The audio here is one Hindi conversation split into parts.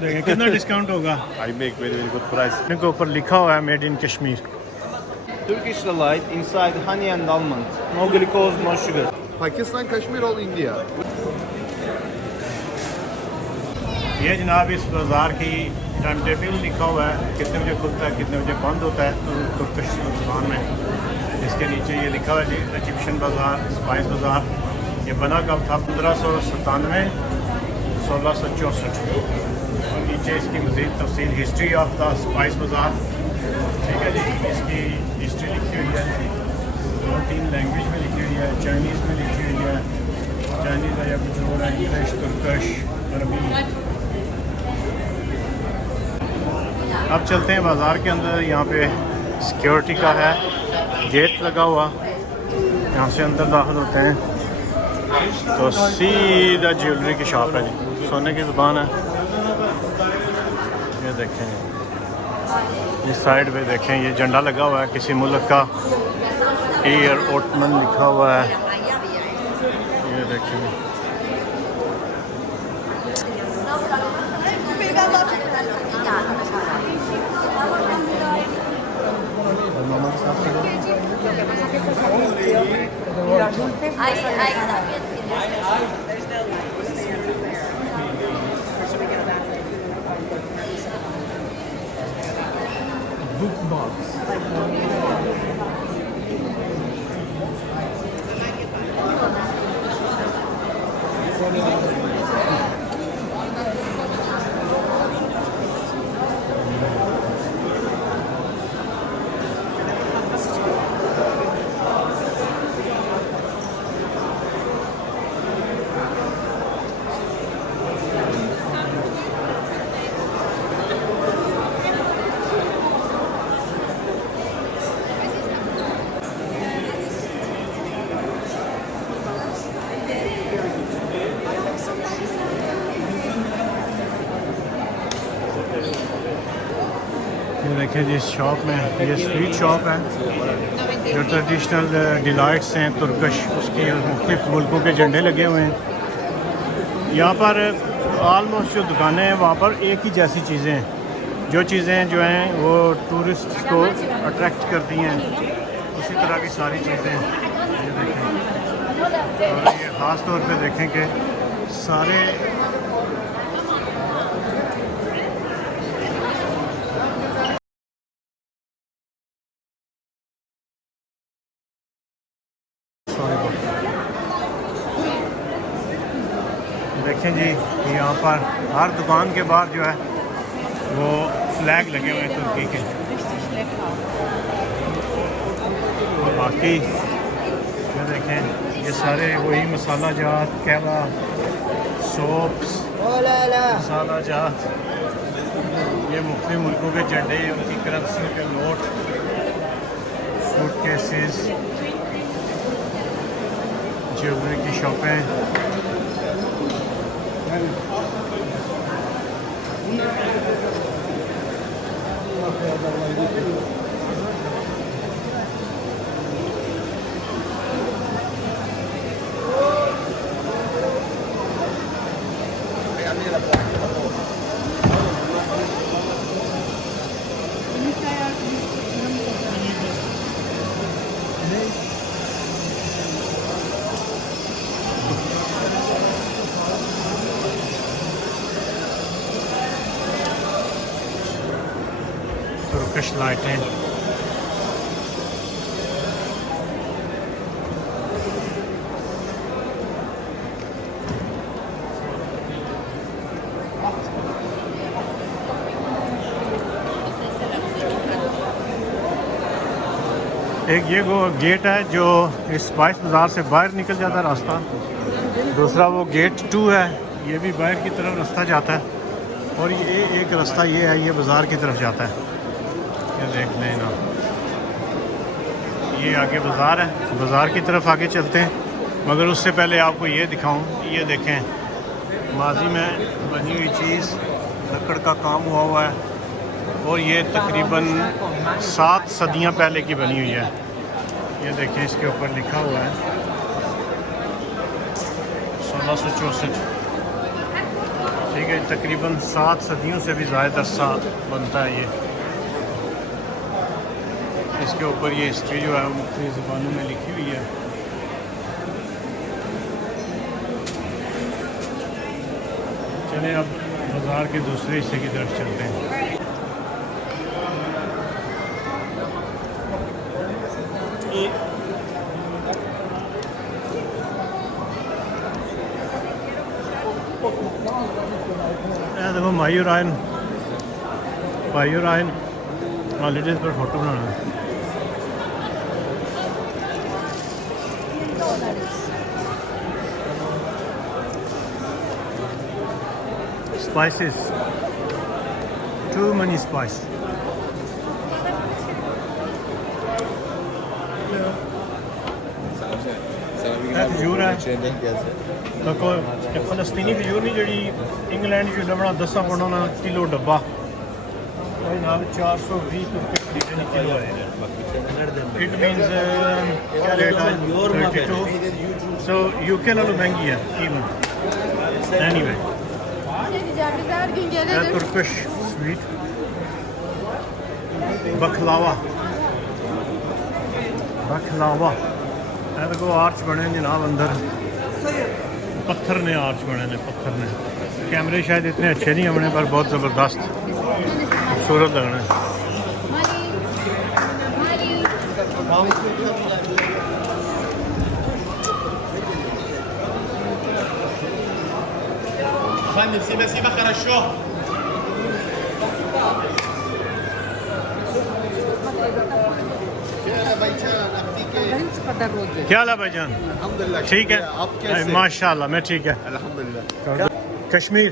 देखें कितना डिस्काउंट होगा। I make very good price. इनके ऊपर लिखा हुआ है made in Kashmir. Turkish delight inside honey and almond. No glucose, no sugar. Pakistan, Kashmir or India? ये जनाब इस बाज़ार की टाइम टेबल लिखा हुआ है, कितने बजे खुलता है कितने बजे बंद होता है तुर्किश ज़ुबान में। इसके नीचे ये लिखा हुआ है जी इजिप्शियन बाज़ार, स्पाइस बाज़ार। ये बना कब था 1597 1664। और नीचे इसकी मज़ीद तफसील हिस्ट्री ऑफ द स्पाइस बाज़ार, ठीक है जी। इसकी हिस्ट्री लिखी हुई है, 2-3 लैंग्वेज में लिखी हुई है। चाइनीज़ में लिखी हुई है, चाइनीज़ है या कुछ और है, इंग्लिश, तुर्किश, अरबी। अब चलते हैं बाज़ार के अंदर। यहाँ पे सिक्योरिटी का है गेट लगा हुआ, यहाँ से अंदर दाखिल होते हैं तो सीधा ज्वेलरी की शॉप है जी, सोने की दुकान है। ये देखें इस साइड पे देखें, ये झंडा लगा हुआ है किसी मुल्क का, एयर ओटमन लिखा हुआ है। ये देखें Book box. ये देखें जी इस शॉप में, ये स्ट्रीट शॉप है जो ट्रेडिशनल डिलाइट्स हैं तुर्किश, उसकी मुख्तलिफ मुल्कों के झंडे लगे हुए हैं। यहाँ पर आलमोस्ट जो दुकानें हैं वहाँ पर एक ही जैसी चीज़ें हैं, जो चीज़ें जो हैं वो टूरिस्ट को अट्रैक्ट करती हैं, उसी तरह की सारी चीज़ें हैं। ये देखें, और ये ख़ास तौर पे देखें कि सारे देखें जी यहाँ पर हर दुकान के बाहर जो है वो फ्लैग लगे हुए हैं तुर्की के। और बाकी ये देखें ये सारे वही मसाला जात, कहवा, सोप्स, मसाला जात, ये मुख्तलिफ मुल्कों के झंडे, उनकी करेंसी के नोट, सूटकेसेस, ज्वेलरी की शॉपें। तुर्किश लाइटें, एक ये वो गेट है जो इस स्पाइस बाज़ार से बाहर निकल जाता है रास्ता, दूसरा वो गेट 2 है, ये भी बाहर की तरफ रास्ता जाता है, और ये एक रास्ता ये है, ये बाज़ार की तरफ जाता है। ये देख लें ना, ये आगे बाज़ार है, बाज़ार की तरफ आगे चलते हैं। मगर उससे पहले आपको ये दिखाऊं, ये देखें माजी में बनी हुई चीज़, लकड़ का काम हुआ है, और ये तकरीबन 7 सदियां पहले की बनी हुई है। ये देखें इसके ऊपर लिखा हुआ है 1664। ठीक है, तकरीबन 7 सदियों से भी ज़्यादा अरसा बनता है ये। इसके ऊपर ये हिस्ट्री जो है वो मुख्तलिफ ज़बानों में लिखी हुई है। चलिए अब बाज़ार के दूसरे हिस्से की तरफ चलते हैं। देखो मायूर आयन हॉलीडेज पर फोटो बनाना है। Spices, too many spice. खजूर है तो कोई फलस्तीनी खजूर नहीं जी इंग्लैंड जो लभना 10 पौंडा किलो डब्बा कोई नाम 420 रुपये खरीदने किलो है। इट मीन्स क्या रेट है 32 सो यूके नालों महंगी है इवन एनीवे। तुर्किश स्वीट बखलावा देखो आर्च बने जनाब अंदर पत्थर ने आर्च बने ने पत्थर ने। कैमरे शायद इतने अच्छे नहीं हमने पर बहुत ज़बरदस्त खूबसूरत लगना है। क्या हाल है भाईजान? ठीक है माशाल्लाह मैं ठीक है अल्हम्दुलिल्लाह। Kashmir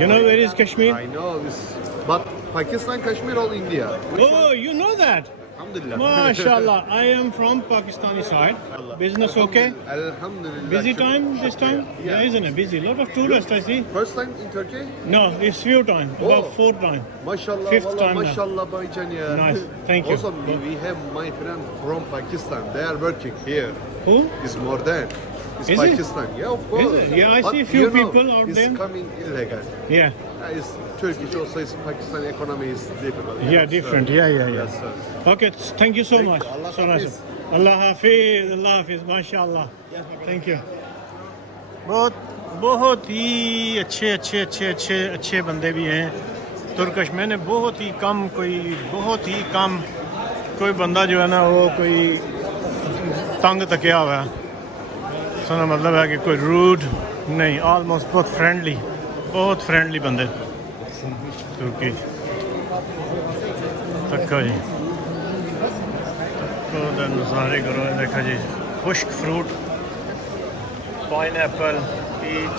You know where is Kashmir? I know this, but Pakistan, Kashmir, all India. Oh, you know that? Alhamdulillah. MashaAllah. I am from Pakistani side. Business okay? Alhamdulillah. Busy time this time? Yeah. Isn't it busy? Lot of tourists I see. First time in Turkey? No, it's few time. About 4 time. MashaAllah. Fifth wallah, time now. MashaAllah, Baijan, yeah. Nice. Thank you. Also, we have my friend from Pakistan. They are working here. Who? It's more than. It's Is it? Pakistan. Yeah, of course. Is it? Yeah, I But see a few you know, people out it's there. coming illegal. Yeah. It's Turkish also. It's Pakistan economy is difficult. Yeah, different. So, Yeah. Yes, sir. Okay, thank you so much. Allah So nice. Hafiz. Allah Hafiz, MashaAllah. Thank you. बहुत ही अच्छे बंदे भी हैं तुर्कश। मैंने बहुत ही कम कोई बंदा जो है ना वो कोई तंग तकिया हुआ है। उसका मतलब है कि कोई रूड नहीं, ऑलमोस्ट बहुत फ्रेंडली बंदे तुर्की तक्का जी। तो नज़ारे करो देखा जी खुश्क फ्रूट पाइनएप्पल पीच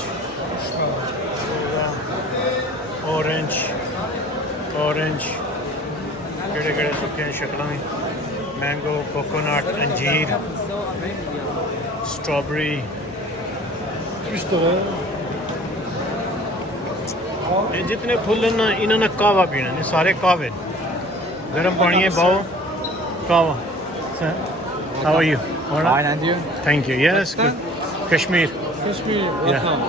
ऑरेंज केड़े सुखे शक्लां मैंगो कोकोनट अंजीर स्ट्रॉबेरी ये जितने फुल ना इन्होंने कावा पीना ने सारे कावे गर्म पानी है बाओ कावा। How are you? Fine, and you? Thank you. Yes, good. Kashmir. Welcome.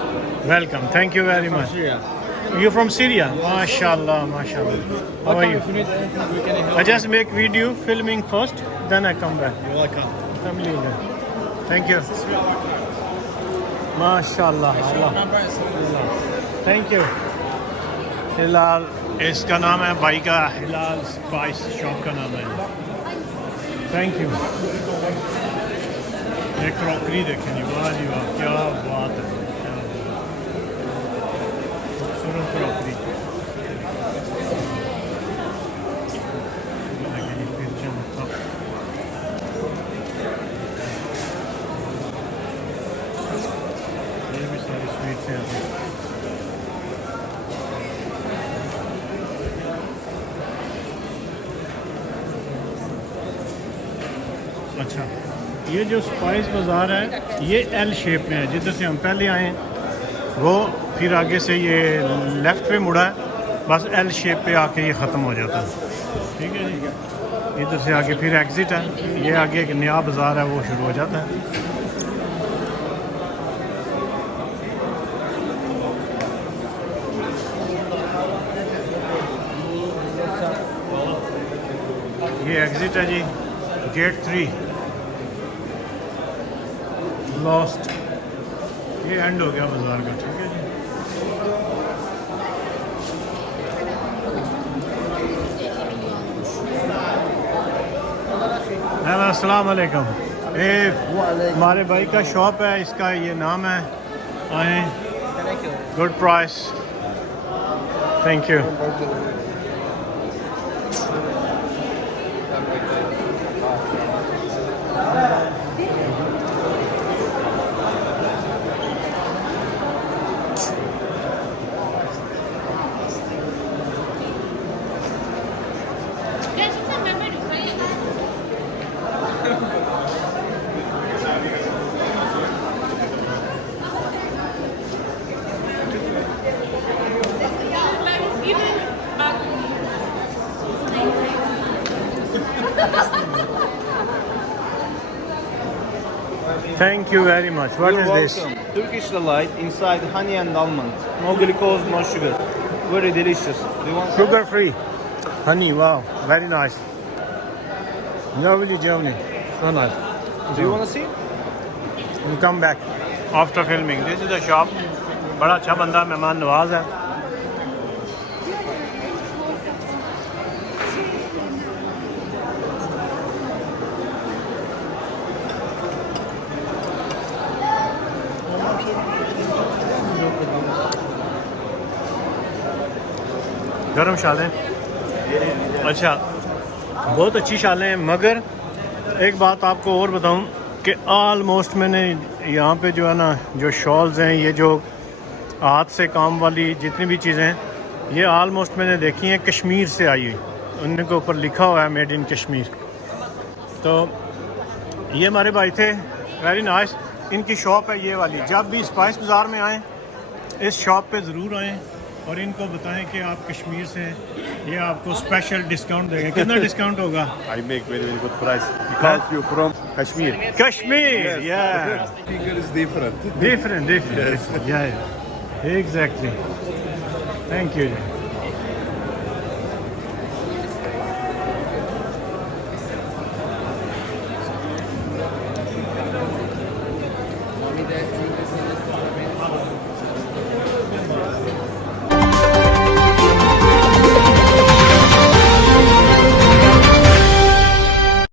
Welcome. Thank you very much. Syria. You from Syria? MashaAllah. How are you? If you need anything, we can help. I just make video filming first, then I come back. You're welcome. Family. Thank you. MashaAllah. Thank you. हिलाल इसका नाम है भाई का हिलाल स्पाइस शॉप का नाम है। Thank you. ये क्रॉकरी देखें जी वाह जी वाह क्या बात है खूबसूरत क्रॉकरी। ये भी सारी स्वीट्स हैं। अच्छा ये जो स्पाइस बाज़ार है ये एल शेप में है। जिधर से हम पहले आए वो फिर आगे से ये लेफ़्ट पे मुड़ा है बस एल शेप पे आके ये ख़त्म हो जाता है। ठीक है जी इधर से आगे फिर एग्ज़िट है। ये आगे एक नया बाज़ार है वो शुरू हो जाता है। ये एग्जिट है जी, गेट 3 लॉस्ट। ये एंड हो गया बाजार का, ठीक है जी। अस्सलाम वालेकुम। ये हमारे भाई का शॉप है, इसका ये नाम है, आए good price, thank you. Thank you very much. What You're is this? welcome. Turkish delight inside honey and almond. No glucose, no sugar. Very delicious. Do you want some? Sugar free. Honey, wow. Very nice. Lovely Germany. So nice. Do you want to see? We'll come back after filming. This is the shop. बड़ा अच्छा बंदा, मेहमान नवाज है। गरम शालें, अच्छा बहुत अच्छी शालें हैं, मगर एक बात आपको और बताऊं कि ऑलमोस्ट मैंने यहाँ पे जो है ना, जो शॉल्स हैं, ये जो हाथ से काम वाली जितनी भी चीज़ें हैं, ये ऑलमोस्ट मैंने देखी हैं कश्मीर से आई हुई, उनके ऊपर लिखा हुआ है मेड इन कश्मीर। तो ये हमारे भाई थे, वेरी नाइस। इनकी शॉप है ये वाली। जब भी स्पाइस बाज़ार में आएँ इस शॉप पे ज़रूर आएँ और इनको बताएं कि आप कश्मीर से हैं, ये आपको स्पेशल डिस्काउंट देंगे। कितना डिस्काउंट होगा? I make very very good price because you from Kashmir. Kashmir, yeah. Figure is different. Different. Yeah, exactly. Thank you.